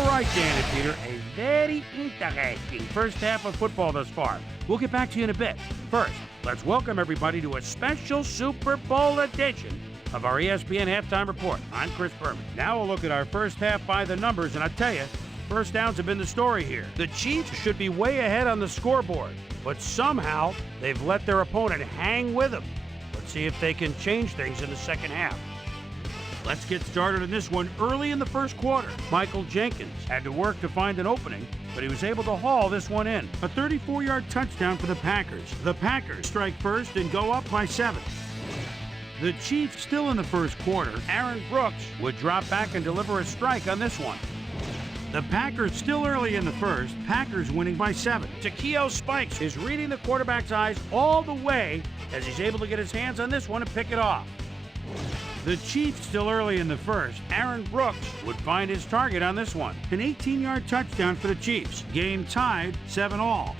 All right, Dan and Peter, a very interesting first half of football thus far. We'll get back to you in a bit. First, let's welcome everybody to a special Super Bowl edition of our ESPN Halftime Report. I'm Chris Berman. Now we'll look at our first half by the numbers, and I tell you, first downs have been the story here. The Chiefs should be way ahead on the scoreboard, but somehow they've let their opponent hang with them. Let's see if they can change things in the second half. Let's get started in this one early in the first quarter. Michael Jenkins had to work to find an opening, but he was able to haul this one in. A 34-yard touchdown for the Packers. The Packers strike first and go up by 7. The Chiefs still in the first quarter. Aaron Brooks would drop back and deliver a strike on this one. The Packers still early in the first. Packers winning by 7. Takeo Spikes is reading the quarterback's eyes all the way as he's able to get his hands on this one and pick it off. The Chiefs still early in the first. Aaron Brooks would find his target on this one. An 18-yard touchdown for the Chiefs. Game tied 7-all.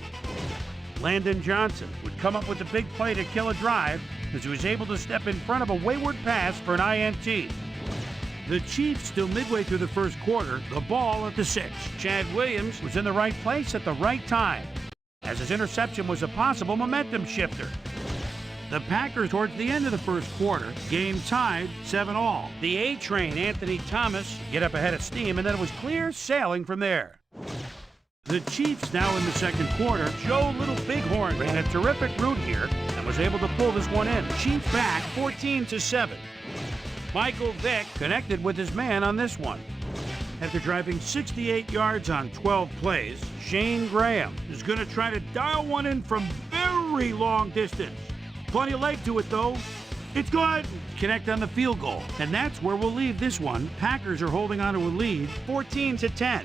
Landon Johnson would come up with a big play to kill a drive as he was able to step in front of a wayward pass for an INT. The Chiefs still midway through the first quarter. The ball at the 6. Chad Williams was in the right place at the right time, as his interception was a possible momentum shifter. The Packers towards the end of the first quarter, game tied 7-all. The A-Train, Anthony Thomas, get up ahead of steam, and then it was clear sailing from there. The Chiefs now in the second quarter. Joe Little Bighorn ran a terrific route here and was able to pull this one in. Chiefs back 14-7. Michael Vick connected with his man on this one. After driving 68 yards on 12 plays, Shane Graham is going to try to dial one in from very long distance. Plenty of leg to it, though. It's good. Connect on the field goal. And that's where we'll leave this one. Packers are holding on to a lead, 14-10.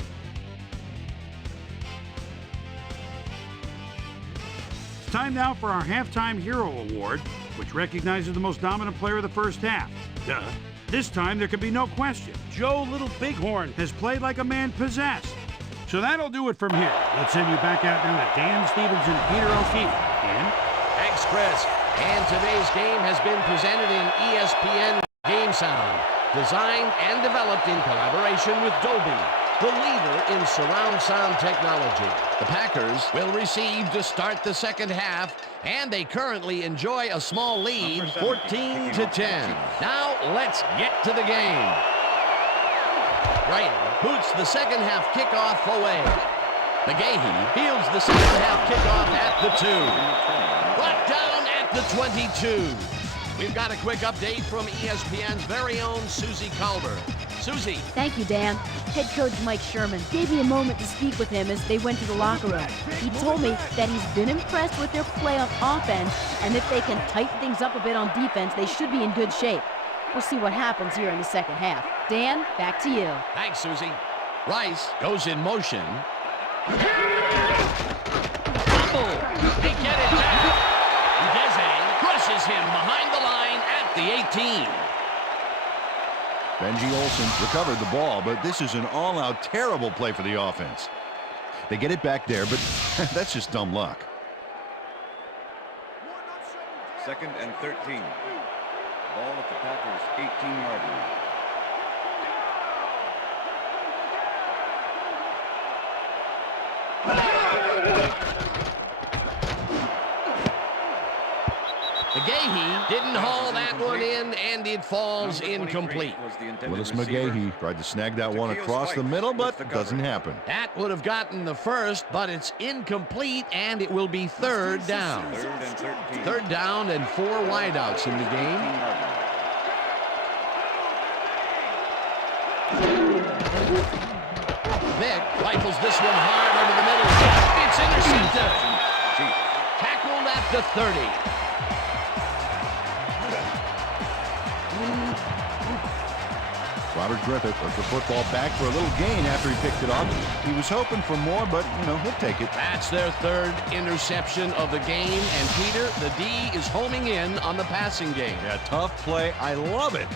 It's time now for our Halftime Hero Award, which recognizes the most dominant player of the first half. Duh. This time, there can be no question. Joe Little Bighorn has played like a man possessed. So that'll do it from here. Let's send you back out now to Dan Stevens and Peter O'Keefe. Dan? Thanks, Chris. And today's game has been presented in ESPN Game Sound, designed and developed in collaboration with Dolby, the leader in surround sound technology. The Packers will receive to start the second half, and they currently enjoy a small lead, 14-10. Now let's get to the game. Wright boots the second half kickoff away. McGahee fields the second half kickoff at the 2. Brought down at the 22. We've got a quick update from ESPN's very own Susie Calver. Susie. Thank you, Dan. Head coach Mike Sherman gave me a moment to speak with him as they went to the locker room. He told me that he's been impressed with their play on offense, and if they can tighten things up a bit on defense, they should be in good shape. We'll see what happens here in the second half. Dan, back to you. Thanks, Susie. Rice goes in motion. Fumble. They get it back. Udeze crushes him behind the line at the 18. Benji Olsen recovered the ball, but this is an all-out terrible play for the offense. They get it back there, but that's just dumb luck. 2nd and 13. Ball at the Packers' 18-yard line. McGahee didn't haul that one in, and it falls incomplete. Willis McGahee tried to snag that one across the middle, but it doesn't happen. That would have gotten the first, but it's incomplete, and it will be third down. Third down and 4 wideouts in the game. Vick rifles this one hard over the middle. It's intercepted. Tackled at the 30. Robert Griffith took the football back for a little gain after he picked it up. He was hoping for more, but, he'll take it. That's their third interception of the game. And, Peter, the D is homing in on the passing game. Yeah, tough play. I love it.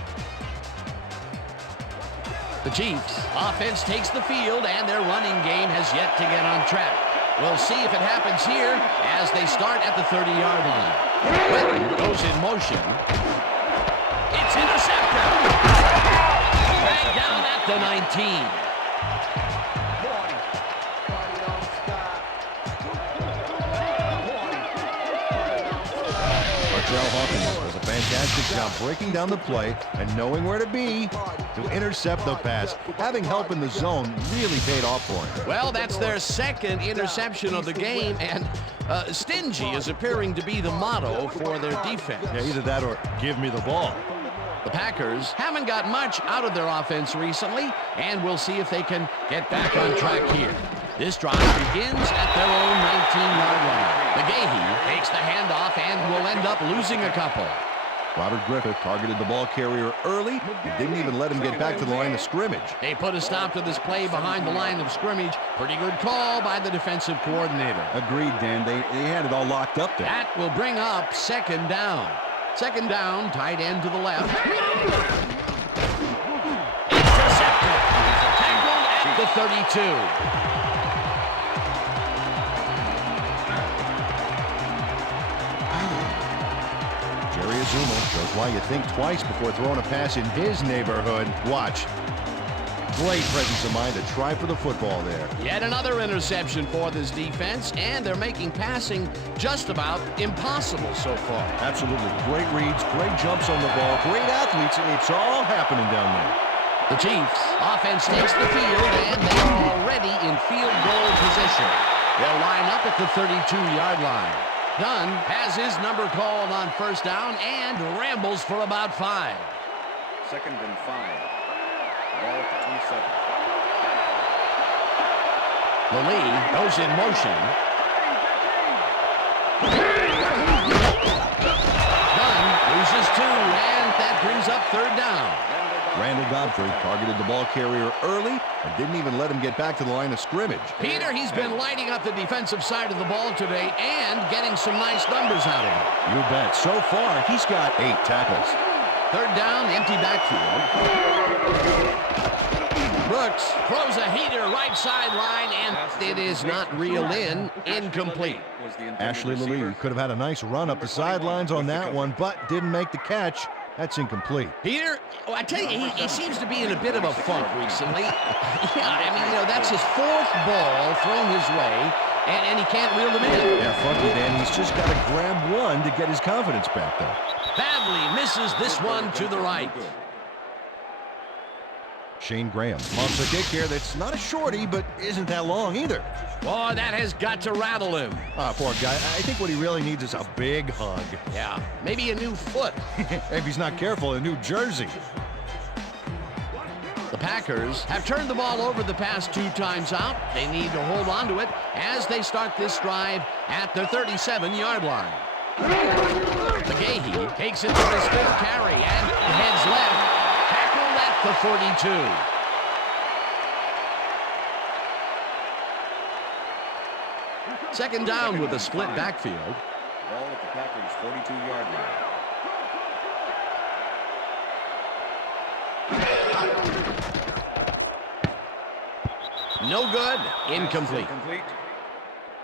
The Chiefs offense takes the field, and their running game has yet to get on track. We'll see if it happens here as they start at the 30-yard line. Whitten goes in motion. It's intercepted. Dragged down at the 19. Hawkins does a fantastic job breaking down the play and knowing where to be to intercept the pass. Having help in the zone really paid off for him. Well, that's their second interception of the game, and stingy is appearing to be the motto for their defense. Yeah, either that or give me the ball. The Packers haven't got much out of their offense recently, and we'll see if they can get back on track here. This drive begins at their own 19-yard line. McGahee takes the handoff and will end up losing a couple. Robert Griffith targeted the ball carrier early and didn't even let him get back to the line of scrimmage. They put a stop to this play behind the line of scrimmage. Pretty good call by the defensive coordinator. Agreed, Dan. They had it all locked up there. That will bring up second down. Second down, tight end to the left. Intercepted. Tackled at the 32. Azuma shows why you think twice before throwing a pass in his neighborhood. Watch. Great presence of mind to try for the football there. Yet another interception for this defense, and they're making passing just about impossible so far. Absolutely. Great reads, great jumps on the ball, great athletes. It's all happening down there. The Chiefs offense takes the field, and they are already in field goal position. They'll line up at the 32-yard line. Dunn has his number called on first down and rambles for about 5. Second and 5. Ball at the 27. Lee goes in motion. Dunn loses 2, and that brings up third down. Randall Godfrey targeted the ball carrier early and didn't even let him get back to the line of scrimmage. Peter, he's been lighting up the defensive side of the ball today and getting some nice numbers out of it. You bet. So far, he's got 8 tackles. Third down, empty backfield. Brooks throws a heater right sideline, and it is not reeled in. Incomplete. Ashley Lee could have had a nice run up the sidelines on that one, but didn't make the catch. That's incomplete. Peter, I tell you, he seems to be in a bit of a funk recently. Yeah, I mean, that's his 4th ball thrown his way, and he can't reel them in. Yeah, funky, Dan. He's just got to grab one to get his confidence back, though. Badly misses this one to the right. Shane Graham pumps a kick here that's not a shorty, but isn't that long either. Boy, that has got to rattle him. Poor guy. I think what he really needs is a big hug. Yeah, maybe a new foot. If he's not careful, a new jersey. The Packers have turned the ball over the past 2 times out. They need to hold on to it as they start this drive at the 37-yard line. McGahee takes it for his 5th carry and heads left. Tackled at the 42. Second down with a split backfield. Ball at the Packers' 42-yard line. No good. Incomplete.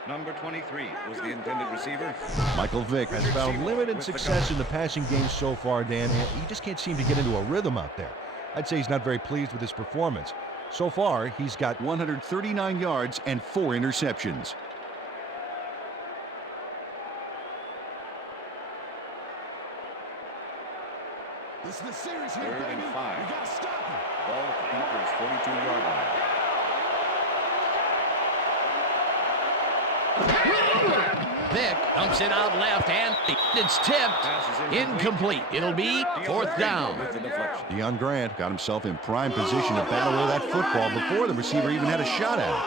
Number 23 was the intended receiver. Michael Vick has found limited success in the passing game so far, Dan, and he just can't seem to get into a rhythm out there. I'd say he's not very pleased with his performance. So far, he's got 139 yards and 4 interceptions. This is the series here, Third baby. and 5. We gotta stop him. Ball at the Packers' 42-yard line. Vick dumps it out left, and it's tipped. Incomplete. It'll be 4th down. Deion Grant got himself in prime position to battle away that football before the receiver even had a shot at it.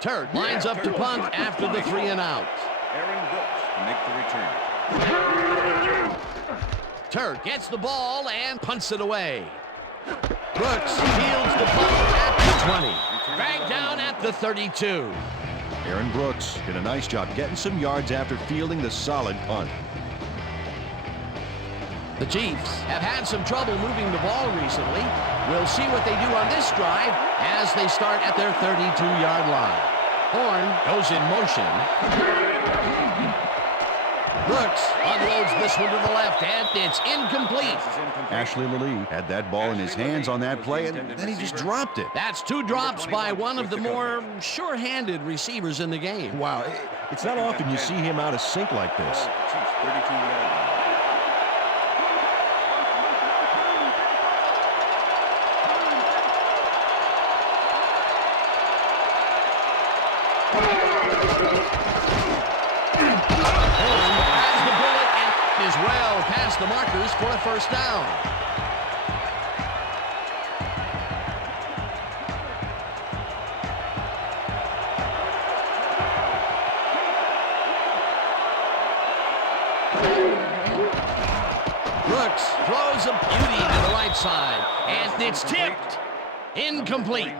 Turk lines up to punt after the 3 and out. Aaron Brooks to make the return. Turk gets the ball and punts it away. Brooks fields the punt at the 20. Dragged down at the 32. Aaron Brooks did a nice job getting some yards after fielding the solid punt. The Chiefs have had some trouble moving the ball recently. We'll see what they do on this drive as they start at their 32-yard line. Horn goes in motion. Brooks unloads this one to the left, and it's incomplete. Ashley Lilly had that ball in his hands on that play, and then he just dropped it. That's 2 drops by one of the more sure-handed receivers in the game. Wow, it's not often you see him out of sync like this. 32 yards. Has the bullet and is well past the markers for a first down. Brooks throws a beauty to the right side, and it's tipped. Incomplete.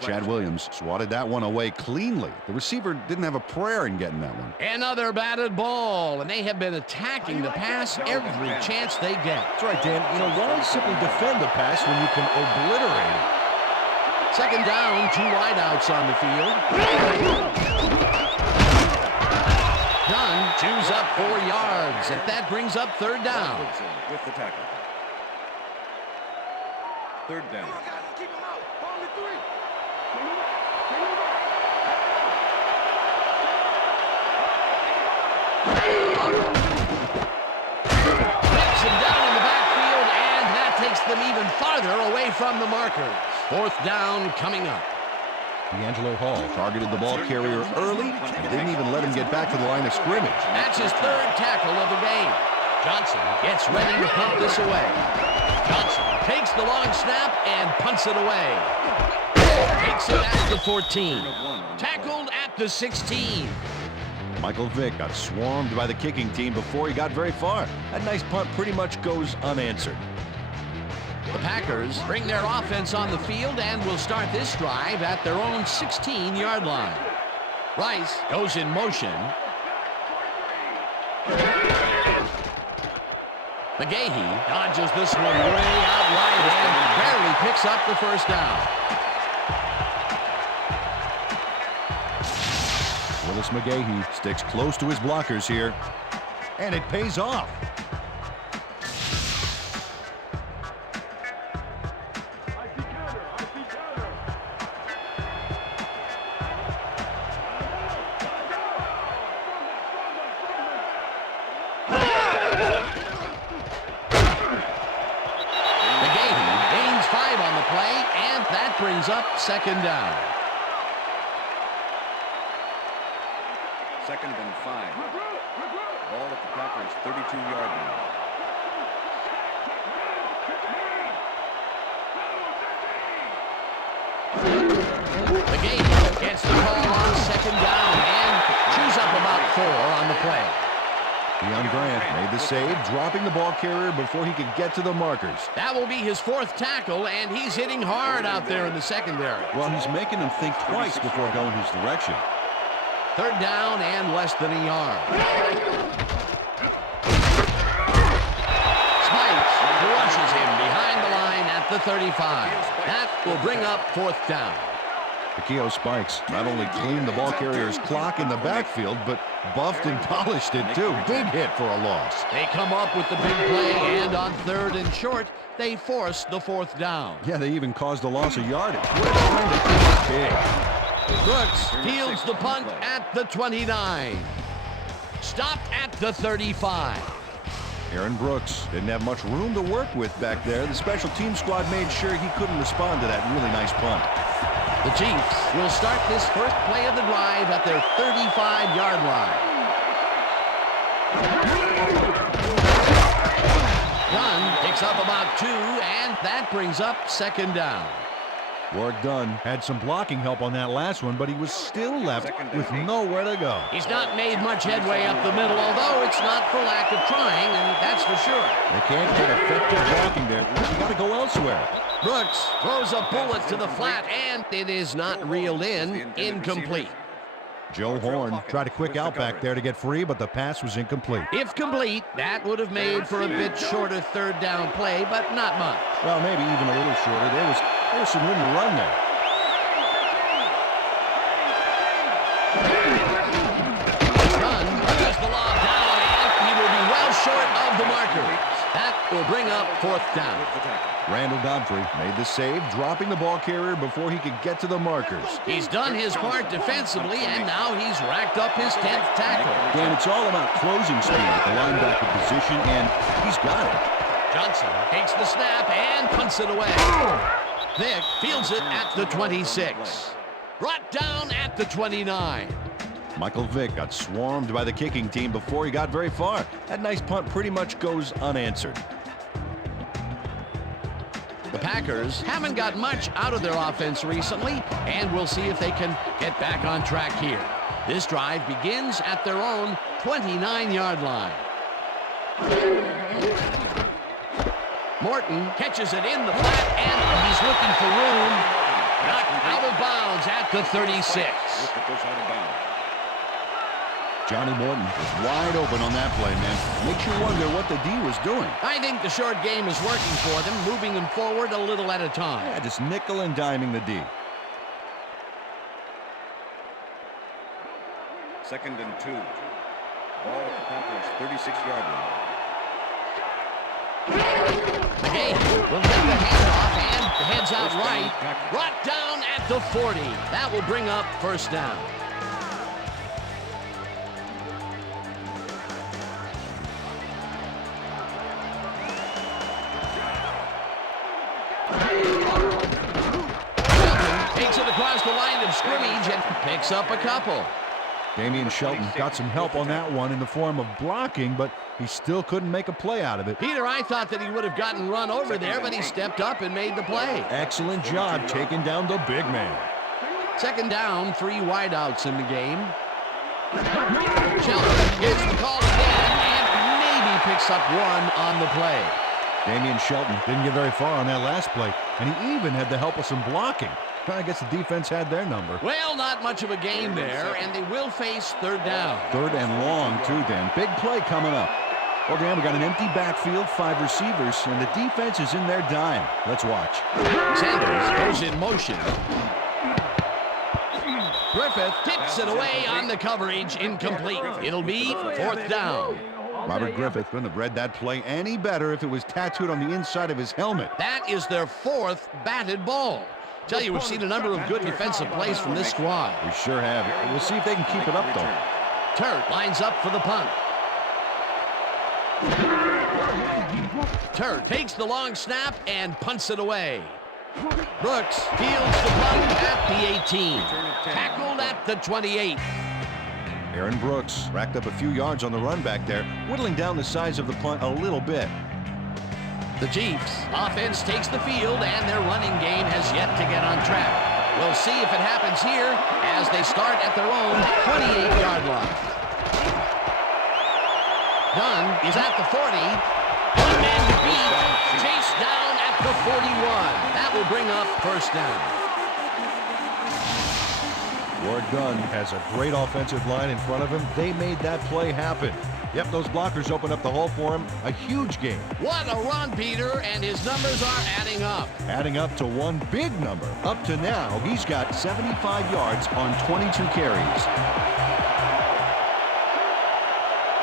Chad Williams swatted that one away cleanly. The receiver didn't have a prayer in getting that one. Another batted ball, and they have been attacking the pass every chance they get. That's right, Dan. You know, why simply defend the pass when you can obliterate it? Second down, 2 wideouts on the field. Dunn chews up 4 yards, and that brings up third down. With the tackle. Third down. Knocks him down in the backfield, and that takes them even farther away from the markers. Fourth down coming up. D'Angelo Hall targeted the ball carrier early and didn't even let him get back to the line of scrimmage. That's his 3rd tackle of the game. Johnson gets ready to punt this away. Johnson takes the long snap and punts it away. Takes it at the 14. Tackled at the 16. Michael Vick got swarmed by the kicking team before he got very far. That nice punt pretty much goes unanswered. The Packers bring their offense on the field and will start this drive at their own 16-yard line. Rice goes in motion. McGahee dodges this one way out wide and barely picks up the first down. Willis McGahee sticks close to his blockers here, and it pays off. Brings up second down. Second and 5. Ball at the Packers' 32-yard line. McGahee gets the call on second down and chews up about 4 on the play. Deion Grant made the save, dropping the ball carrier before he could get to the markers. That will be his 4th tackle, and he's hitting hard out there in the secondary. Well, he's making them think twice before going his direction. Third down and less than a yard. Spikes crushes him behind the line at the 35. That will bring up 4th down. Akio Spikes not only cleaned the ball carrier's clock in the backfield, but buffed and polished it too. Big hit for a loss. They come up with the big play, and on 3rd and short, they force the 4th down. Yeah, they even caused a loss of yardage. We're trying to think big. Brooks fields the punt at the 29. Stopped at the 35. Aaron Brooks didn't have much room to work with back there. The special team squad made sure he couldn't respond to that really nice punt. The Chiefs will start this first play of the drive at their 35-yard line. Dunn picks up about 2, and that brings up second down. Warrick Dunn had some blocking help on that last one, but he was still left with nowhere to go. He's not made much headway up the middle, although it's not for lack of trying, and that's for sure. They can't get effective blocking there. You got to go elsewhere. Brooks throws a bullet to the flat, and it is not reeled in. Incomplete. Joe Horn tried a quick out back there to get free, but the pass was incomplete. If complete, that would have made for a bit shorter third down play, but not much. Well, maybe even a little shorter. There was some room to run there. Dunn does the lob down, Packers. That will bring up 4th down. Randall Godfrey made the save, dropping the ball carrier before he could get to the markers. He's done his part defensively, and now he's racked up his 10th tackle. Dan, it's all about closing speed at the linebacker position, and he's got it. Johnson takes the snap and punts it away. Vick fields it at the 26. Brought down at the 29. Michael Vick got swarmed by the kicking team before he got very far. That nice punt pretty much goes unanswered. The Packers haven't got much out of their offense recently, and we'll see if they can get back on track here. This drive begins at their own 29-yard line. Morton catches it in the flat, and he's looking for room. Knocked out of bounds at the 36. Johnny Morton was wide open on that play, man. Makes you wonder what the D was doing. I think the short game is working for them, moving them forward a little at a time. Yeah, just nickel and diming the D. 2nd and 2. Ball at the Packers' 36-yard line. The game will get the handoff and heads out right. Brought down at the 40. That will bring up 1st down. Takes it across the line of scrimmage and picks up a couple. Damian Shelton got some help on that one in the form of blocking, but he still couldn't make a play out of it. Peter, I thought that he would have gotten run over there, but he stepped up and made the play. Excellent job taking down the big man. 2nd down, 3 wideouts in the game. Shelton gets the call again and maybe picks up 1 on the play. Damian Shelton didn't get very far on that last play, and he even had the help of some blocking. I guess the defense had their number. Well, not much of a game there, and they will face 3rd down. 3rd and long, too, Dan. Big play coming up. Well, Dan, we got an empty backfield, 5 receivers, and the defense is in their dime. Let's watch. Sanders goes in motion. Griffith tips it away on the coverage, incomplete. It'll be 4th down. Robert Griffith couldn't have read that play any better if it was tattooed on the inside of his helmet. That is their 4th batted ball. Tell you, we've seen a number of good defensive plays from this squad. We sure have. We'll see if they can keep it up, though. Turt lines up for the punt. Turt takes the long snap and punts it away. Brooks fields the punt at the 18. Tackled at the 28. Aaron Brooks racked up a few yards on the run back there, whittling down the size of the punt a little bit. The Chiefs offense takes the field, and their running game has yet to get on track. We'll see if it happens here as they start at their own 28-yard line. Dunn is at the 40. One man to beat. Chased down at the 41. That will bring up 1st down. Ward Dunn has a great offensive line in front of him. They made that play happen. Yep, those blockers opened up the hole for him. A huge game. What a run, Peter, and his numbers are adding up. Adding up to one big number. Up to now, he's got 75 yards on 22 carries.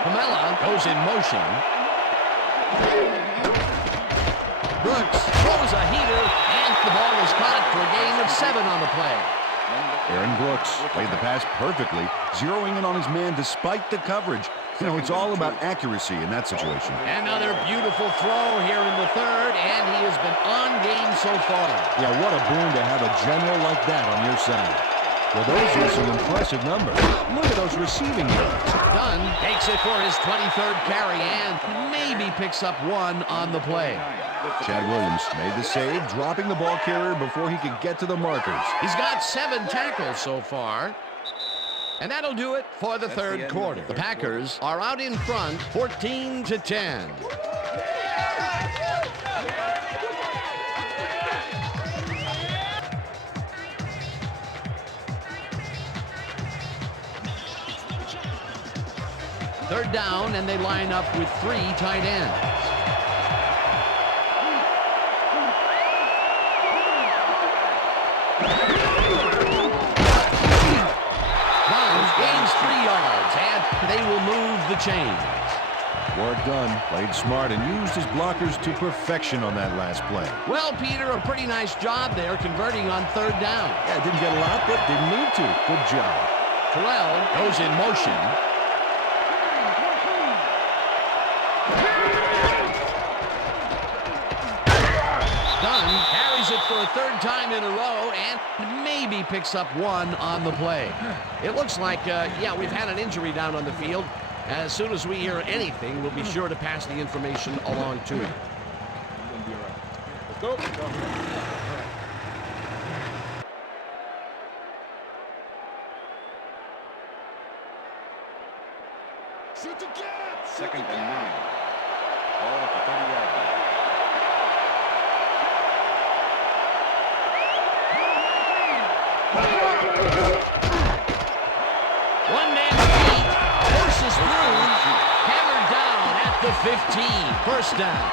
Pamela goes in motion. Brooks throws a heater, and the ball is caught for a gain of 7 on the play. Aaron Brooks played the pass perfectly, zeroing in on his man despite the coverage. You know, it's all about accuracy in that situation. Another beautiful throw here in the 3rd, and he has been on game so far. Yeah, what a boon to have a general like that on your side. Well, those are some impressive numbers. Look at those receiving yards. Dunn takes it for his 23rd carry and maybe picks up 1 on the play. Chad Williams made the save, dropping the ball carrier before he could get to the markers. He's got 7 tackles so far. And that'll do it for the 3rd quarter. The Packers are out in front, 14-10. Third down, and they line up with 3 tight ends. Gains 3 yards, and they will move the chains. Work done. Played smart and used his blockers to perfection on that last play. Well, Peter, a pretty nice job there converting on third down. Yeah, didn't get a lot, but didn't need to. Good job. Terrell goes in motion. Dunn carries it for a third time in a row and maybe picks up one on the play. It looks like, yeah, we've had an injury down on the field. As soon as we hear anything, we'll be sure to pass the information along to him. Let's go. Shoot the gap. Second and 9. Ball at the 30-yard line. One man feet, pushes through, hammered down at the 15. First down.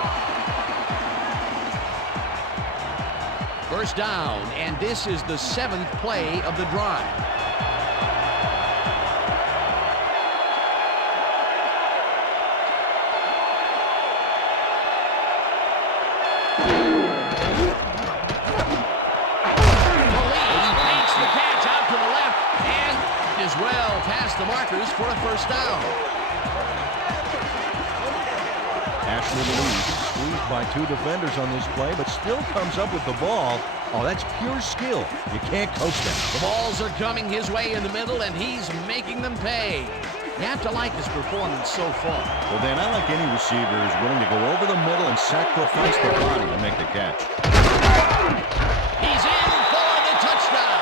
First down, and this is the 7th play of the drive. Well past the markers for a first down. Ashland lead. Squeezed by 2 defenders on this play, but still comes up with the ball. Oh, that's pure skill. You can't coach that. The balls are coming his way in the middle, and he's making them pay. You have to like his performance so far. Well, Dan, I like any receiver who's willing to go over the middle and sacrifice the body to make the catch. He's in for the touchdown.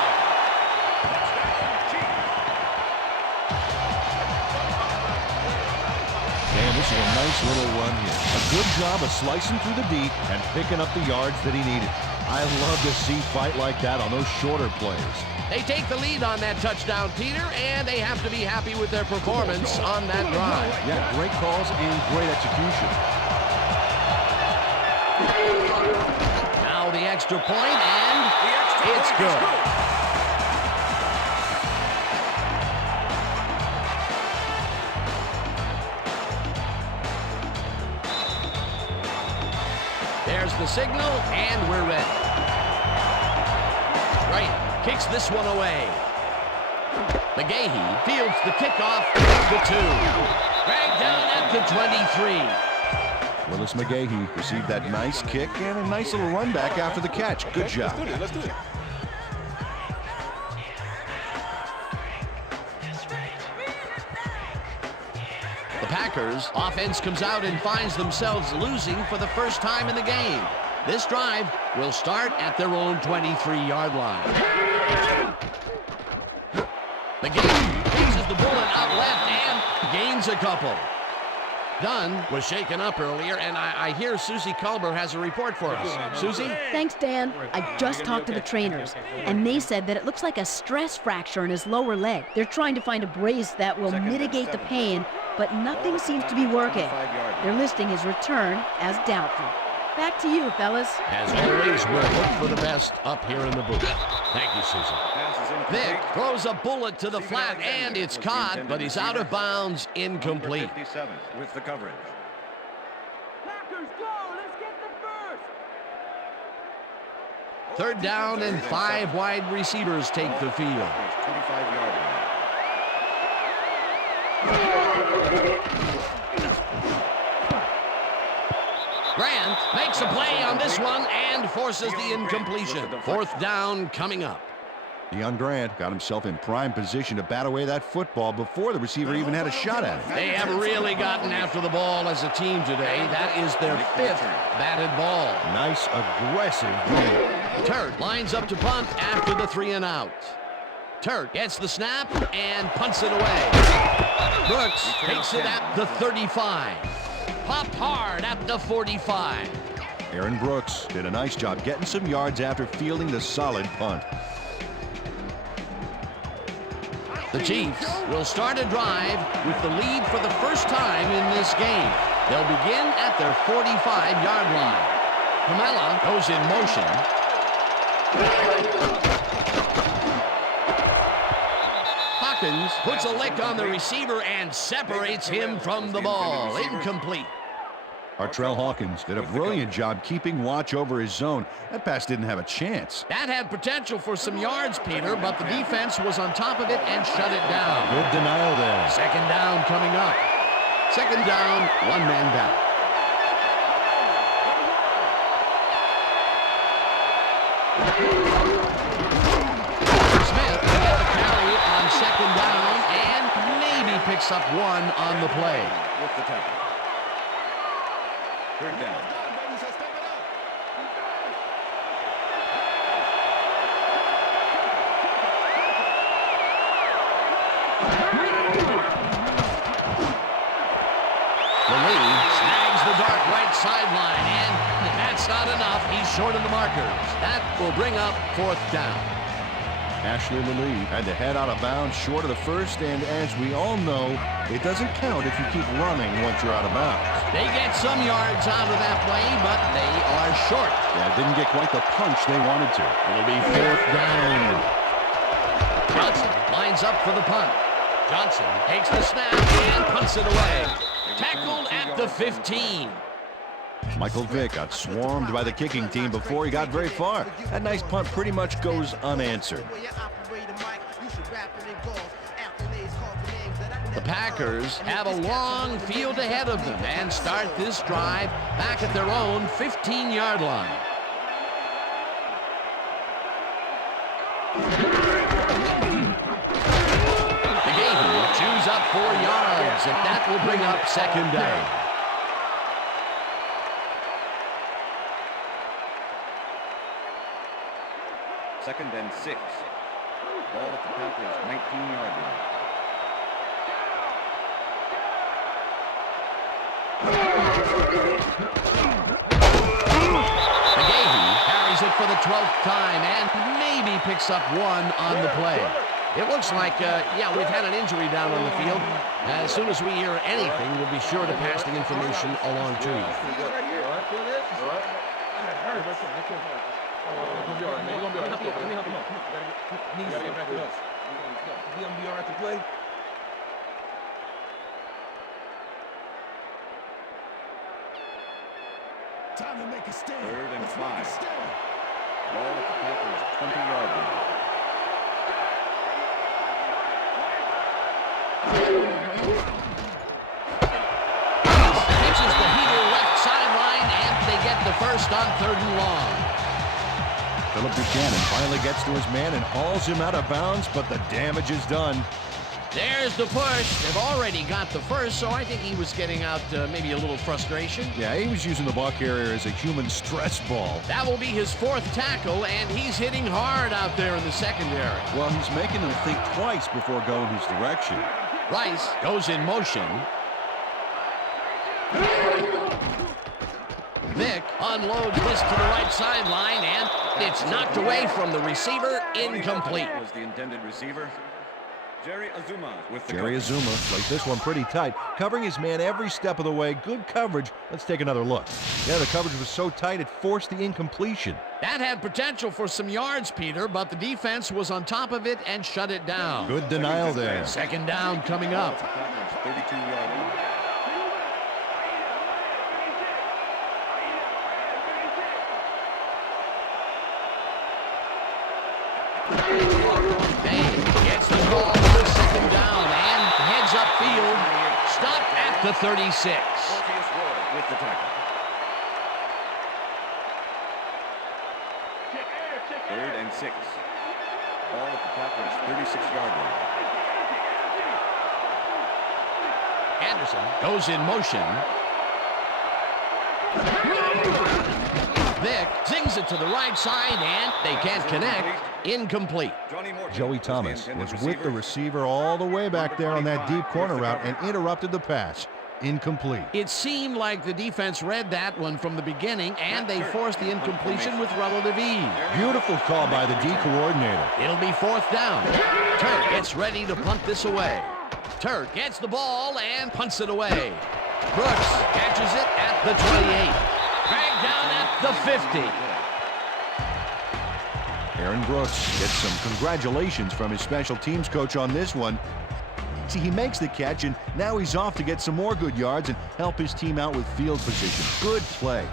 This is a nice little run here. A good job of slicing through the deep and picking up the yards that he needed. I love to see fight like that on those shorter plays. They take the lead on that touchdown, Peter, and they have to be happy with their performance on that drive. Yeah, great calls and great execution. Now the extra point, and it's good. There's the signal, and we're ready. Right, kicks this one away. McGahee fields the kickoff at the 2. Dragged down at the 23. Willis McGahee received that nice kick and a nice little run back after the catch. Good job. Let's do it. The Packers offense comes out and finds themselves losing for the first time in the game. This drive will start at their own 23-yard line. McGahee chases the bullet out left and gains a couple. Dunn was shaken up earlier, and I hear Susie Culber has a report for us. Susie? Thanks, Dan. I just talked to the trainers, and they said that it looks like a stress fracture in his lower leg. They're trying to find a brace that will mitigate the pain, but nothing seems to be working. They're listing his return as doubtful. Back to you, fellas. As always, we'll look for the best up here in the booth. Thank you, Susan. Vic throws a bullet to the flat, and it's caught, but he's out of bounds, incomplete. 57 with the coverage. Packers go! Let's get the first! Third down, and 5 wide receivers take the field. 25-yard line. Grant makes a play on this one and forces the incompletion. Fourth down coming up. Deion Grant got himself in prime position to bat away that football before the receiver even had a shot at it. They have really gotten after the ball as a team today. That is their 5th batted ball. Nice, aggressive move. Turt lines up to punt after the 3 and out. Turt gets the snap and punts it away. Brooks takes it at the 35. Popped hard at the 45. Aaron Brooks did a nice job getting some yards after fielding the solid punt. The Chiefs will start a drive with the lead for the first time in this game. They'll begin at their 45-yard line. Camella goes in motion. Pocket Hawkins puts a lick on the receiver and separates him from the ball. Incomplete. Artrell Hawkins did a brilliant job keeping watch over his zone. That pass didn't have a chance. That had potential for some yards, Peter, but the defense was on top of it and shut it down. Good denial there. Second down coming up. Second down, one man down. Smith will get the carry on second down and maybe picks up one on the play. With the tackle. Third down. The lead snags the dark right sideline, and that's not enough. He's short of the markers. That will bring up fourth down. Ashley Lee had to head out of bounds short of the first, and as we all know, it doesn't count if you keep running once you're out of bounds. They get some yards out of that play, but they are short. Yeah, didn't get quite the punch they wanted to. It'll be fourth down. Johnson lines up for the punt. Johnson takes the snap and punts it away. Tackled at the 15. Michael Vick got swarmed by the kicking team before he got very far. That nice punt pretty much goes unanswered. The Packers have a long field ahead of them and start this drive back at their own 15-yard line. The game chews up 4 yards, and that will bring up second down. Second and 6. Ball at the Packers' 19-yard line. McGahee carries it for the 12th time and maybe picks up one on the play. It looks like, yeah, we've had an injury down on the field. As soon as we hear anything, we'll be sure to pass the information along to you. Time to make a stand. Third and Let's 5. make a stand. Ball at the Packers' 20-yard line. Pitches the heater left sideline, and they get the first on third and long. Philip Buchanan finally gets to his man and hauls him out of bounds, but the damage is done. There's the push. They've already got the first, so I think he was getting out maybe a little frustration. Yeah, he was using the ball carrier as a human stress ball. That will be his fourth tackle, and he's hitting hard out there in the secondary. Well, he's making them think twice before going his direction. Rice goes in motion. Vick unloads this to the right sideline, and it's knocked away from the receiver. Incomplete. Was the intended receiver. Jerry Azuma with the Jerry coverage. Azuma played this one pretty tight, covering his man every step of the way. Good coverage. Let's take another look. Yeah, the coverage was so tight it forced the incompletion. That had potential for some yards, Peter, but the defense was on top of it and shut it down. Good denial there. Second down coming up. Packers' 32-yard line. Dane gets the ball for second down and heads upfield. Stopped at the 36. Orpheus Ward with the tackle. Third and 6. Ball at the Packers' 36-yard line. Anderson goes in motion. Vick zings it to the right side, and they can't connect. Incomplete. Joey Thomas was with the receiver all the way back there on that deep corner route and interrupted the pass. Incomplete. It seemed like the defense read that one from the beginning, and they forced the incompletion with relative ease. Beautiful call by the D coordinator. It'll be fourth down. Turk gets ready to punt this away. Turk gets the ball and punts it away. Brooks catches it at the 28. Dragged down at the 50. Aaron Brooks gets some congratulations from his special teams coach on this one. See, he makes the catch, and now he's off to get some more good yards and help his team out with field position. Good play.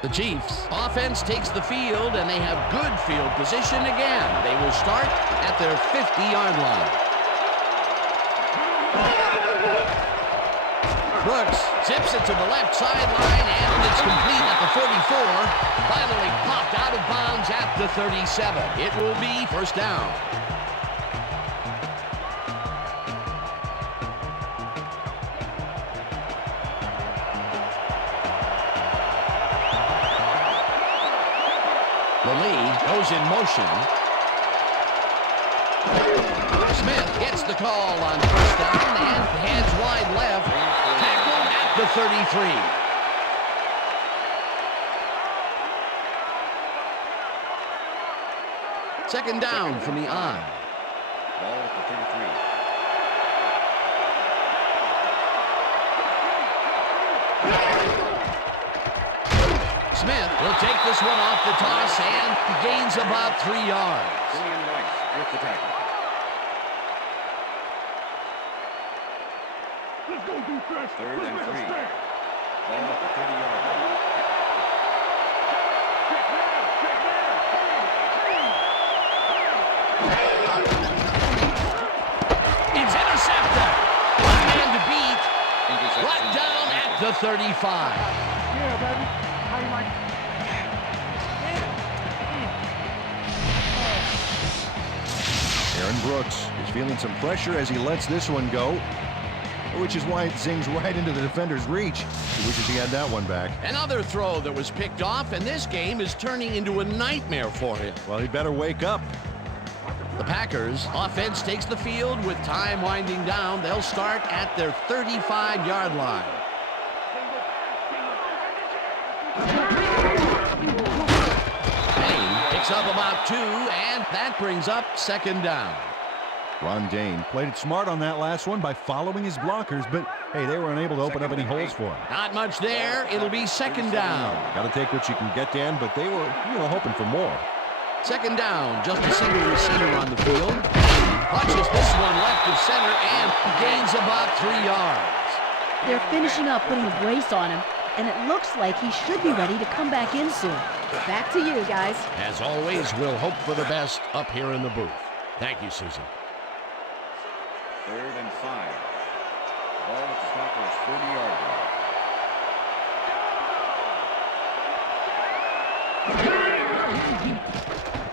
The Chiefs offense takes the field, and they have good field position again. They will start at their 50-yard line. Brooks zips it to the left sideline, and it's complete at the 44. Finally popped out of bounds at the 37. It will be first down. Goes in motion. Smith gets the call on first down and heads wide left. Tackled at the 33. Second down from the I. Ball at the 33. Smith will take this one off the toss and gains about 3 yards. Simeon Rice with the tackle. Let's go defense. 3rd and 3. Ball at the 30-yard line. It's intercepted. One man to beat. Brought down at the 35. Yeah, baby. How you like? Aaron Brooks is feeling some pressure as he lets this one go, which is why it zings right into the defender's reach. He wishes he had that one back. Another throw that was picked off, and this game is turning into a nightmare for him. Well, he better wake up. The Packers offense takes the field with time winding down. They'll start at their 35-yard line. Dane picks up about 2, and that brings up second down. Ron Dane played it smart on that last one by following his blockers, but hey, they were unable to open up any holes for him. Not much there. It'll be second down. Got to take what you can get, Dan, but they were, hoping for more. Second down, just a single receiver on the field. Punches this one left of center and gains about 3 yards. They're finishing up putting the brace on him, and it looks like he should be ready to come back in soon. Back to you, guys. As always, we'll hope for the best up here in the booth. Thank you, Susan. 3rd and 5. Ball at the Packers' 40-yard line.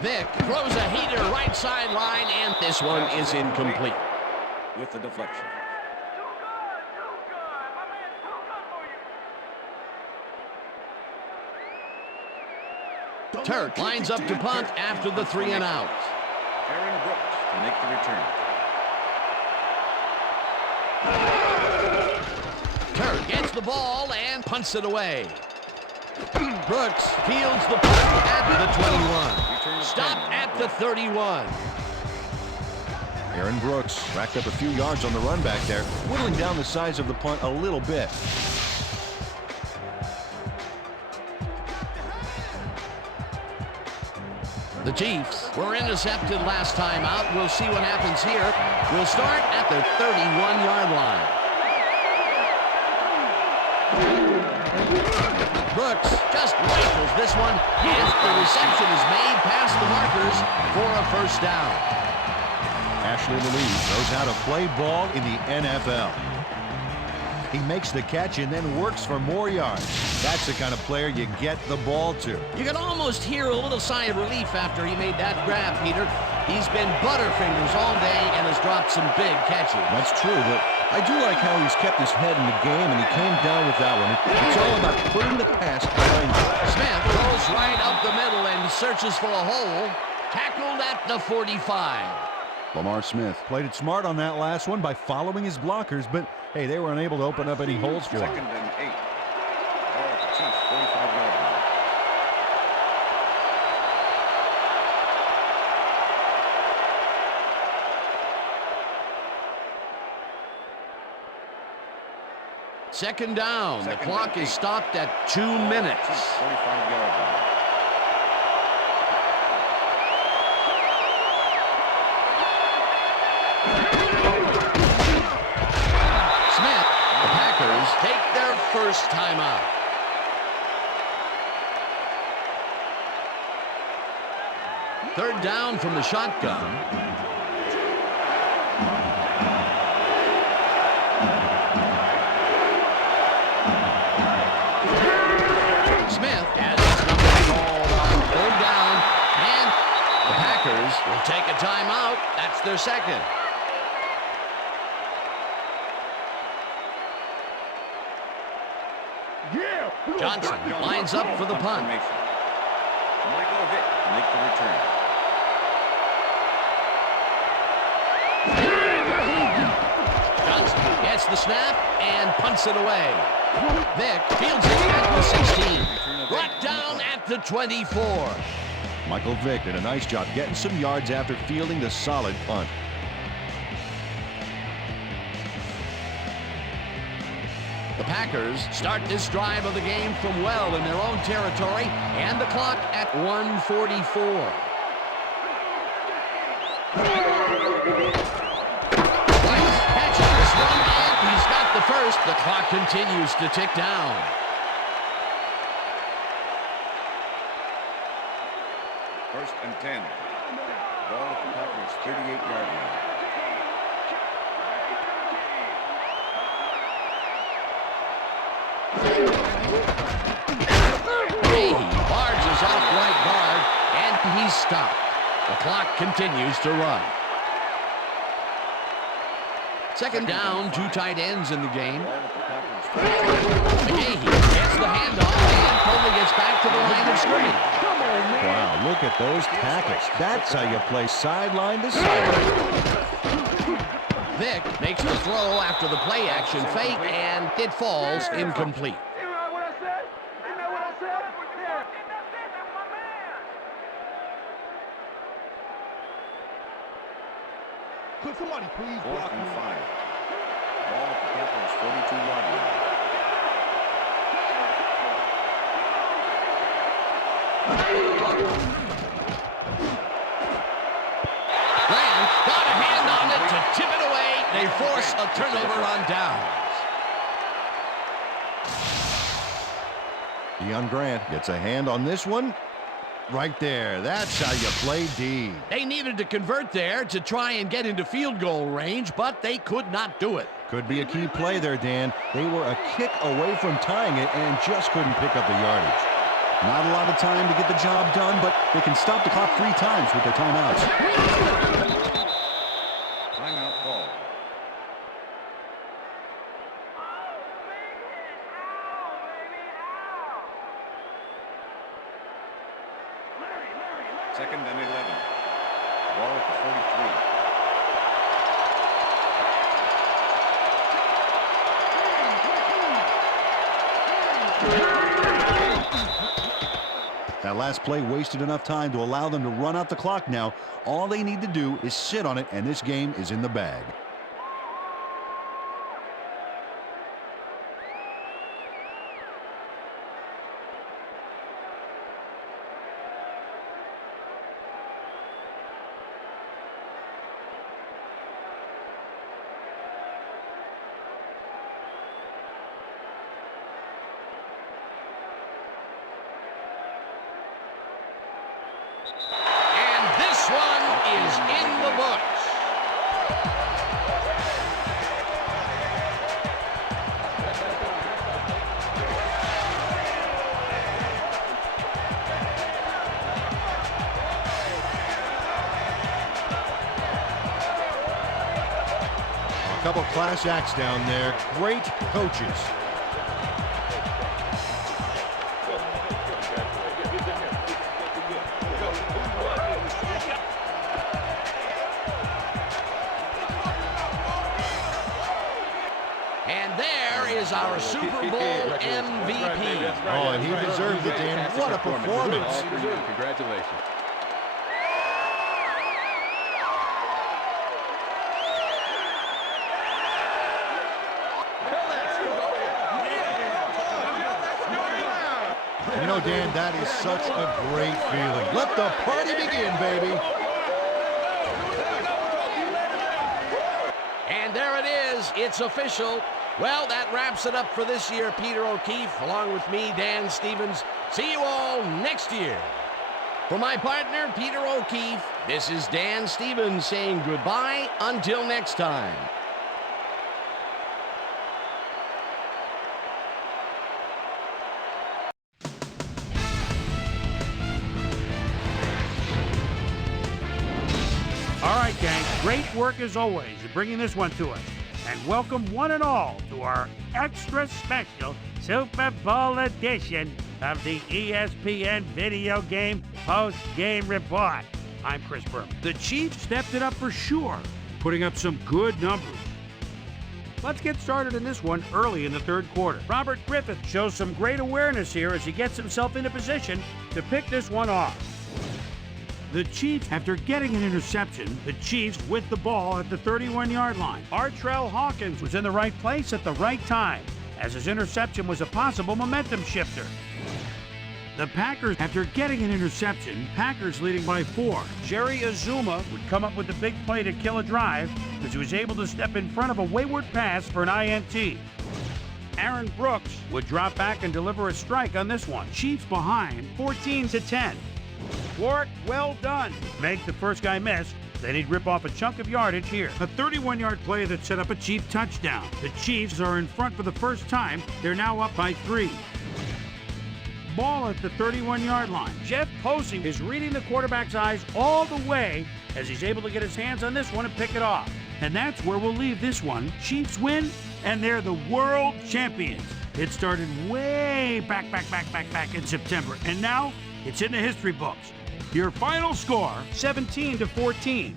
Vick throws a heater right sideline, and this one is incomplete. With the deflection. Turk lines up to punt after the 3 and out. Aaron Brooks to make the return. Turk gets the ball and punts it away. Brooks fields the punt at the 21. Stop at the 31. Aaron Brooks racked up a few yards on the run back there, whittling down the size of the punt a little bit. The Chiefs were intercepted last time out. We'll see what happens here. We'll start at the 31-yard line. Brooks just rifles this one, and the reception is made past the markers for a first down. Ashley Louise knows how to play ball in the NFL. He makes the catch and then works for more yards. That's the kind of player you get the ball to. You can almost hear a little sigh of relief after he made that grab, Peter. He's been butterfingers all day and has dropped some big catches. That's true, but I do like how he's kept his head in the game, and he came down with that one. It's all about putting the pass behind him. Smith goes right up the middle and searches for a hole. Tackled at the 45. Lamar Smith played it smart on that last one by following his blockers, but hey, they were unable to open up any holes for him. 2nd and 8. Ball at the Chiefs' 45-yard line. Second down. The clock is stopped at 2 minutes. 45-yard line. Smith, the Packers take their first timeout. Third down from the shotgun. Smith has his number called on third down, and the Packers will take a timeout. That's their second. Johnson lines up for the punt. Michael Vick to make the return. Johnson gets the snap and punts it away. Vick fields it at the 16. Brought down at the 24. Michael Vick did a nice job getting some yards after fielding the solid punt. The Packers start this drive of the game from well in their own territory, and the clock at 1:44. Rice catches this one, and he's got the first. The clock continues to tick down. First and 10. Ball at the Packers' 38-yard line. He barges off right guard, and he's stopped. The clock continues to run. Second down, 2 tight ends in the game. McGahee gets the handoff and only gets back to the line of scrimmage. Wow, look at those tackles. That's how you play sideline to sideline. Vick makes the throw after the play action fake, and it falls incomplete. Could somebody please Fourth block and me? 5. Ball at the Packers' 42-yard line. Grant got a hand on it to tip it away. They force a turnover on downs. Deion Grant gets a hand on this one. Right there. That's how you play D. They needed to convert there to try and get into field goal range, but they could not do it. Could be a key play there, Dan. They were a kick away from tying it and just couldn't pick up the yardage. Not a lot of time to get the job done, but they can stop the clock 3 times with their timeouts. Timeout call. Second and 11. Ball at the 43. That last play wasted enough time to allow them to run out the clock now. All they need to do is sit on it, and this game is in the bag. This one is in the books. A couple class acts down there. Great coaches. And there is our Super Bowl MVP. Oh, and he deserves it, Dan. What a performance. Congratulations. Oh, Dan, that is such a great feeling. Let the party begin, baby. And there it is. It's official. Well, that wraps it up for this year, Peter O'Keefe, along with me, Dan Stevens. See you all next year. For my partner, Peter O'Keefe, this is Dan Stevens saying goodbye until next time. All right, gang, great work as always in bringing this one to us. And welcome one and all to our extra special Super Bowl edition of the ESPN Video Game Post-Game Report. I'm Chris Berman. The Chiefs stepped it up for sure, putting up some good numbers. Let's get started in this one early in the third quarter. Robert Griffith shows some great awareness here as he gets himself into position to pick this one off. The Chiefs, after getting an interception, the Chiefs with the ball at the 31-yard line. Artrell Hawkins was in the right place at the right time, as his interception was a possible momentum shifter. The Packers, after getting an interception, Packers leading by 4. Jerry Azuma would come up with the big play to kill a drive, as he was able to step in front of a wayward pass for an INT. Aaron Brooks would drop back and deliver a strike on this one. Chiefs behind 14-10. Work well done. Make the first guy miss, then he'd rip off a chunk of yardage here. A 31-yard play that set up a Chief touchdown. The Chiefs are in front for the first time. They're now up by 3. Ball at the 31-yard line. Jeff Posey is reading the quarterback's eyes all the way as he's able to get his hands on this one and pick it off. And that's where we'll leave this one. Chiefs win, and they're the world champions. It started way back in September, and now it's in the history books. Your final score, 17-14.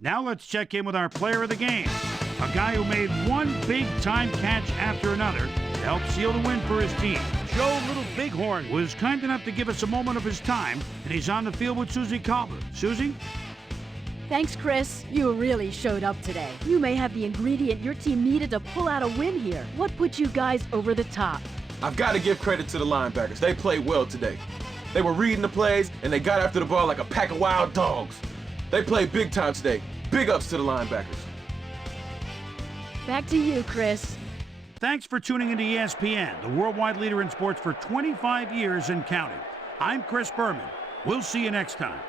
Now let's check in with our player of the game, a guy who made one big-time catch after another to help seal the win for his team. Joe Little Bighorn was kind enough to give us a moment of his time, and he's on the field with Susie Colbert. Susie? Thanks, Chris. You really showed up today. You may have the ingredient your team needed to pull out a win here. What put you guys over the top? I've got to give credit to the linebackers. They played well today. They were reading the plays, and they got after the ball like a pack of wild dogs. They played big time today. Big ups to the linebackers. Back to you, Chris. Thanks for tuning into ESPN, the worldwide leader in sports for 25 years and counting. I'm Chris Berman. We'll see you next time.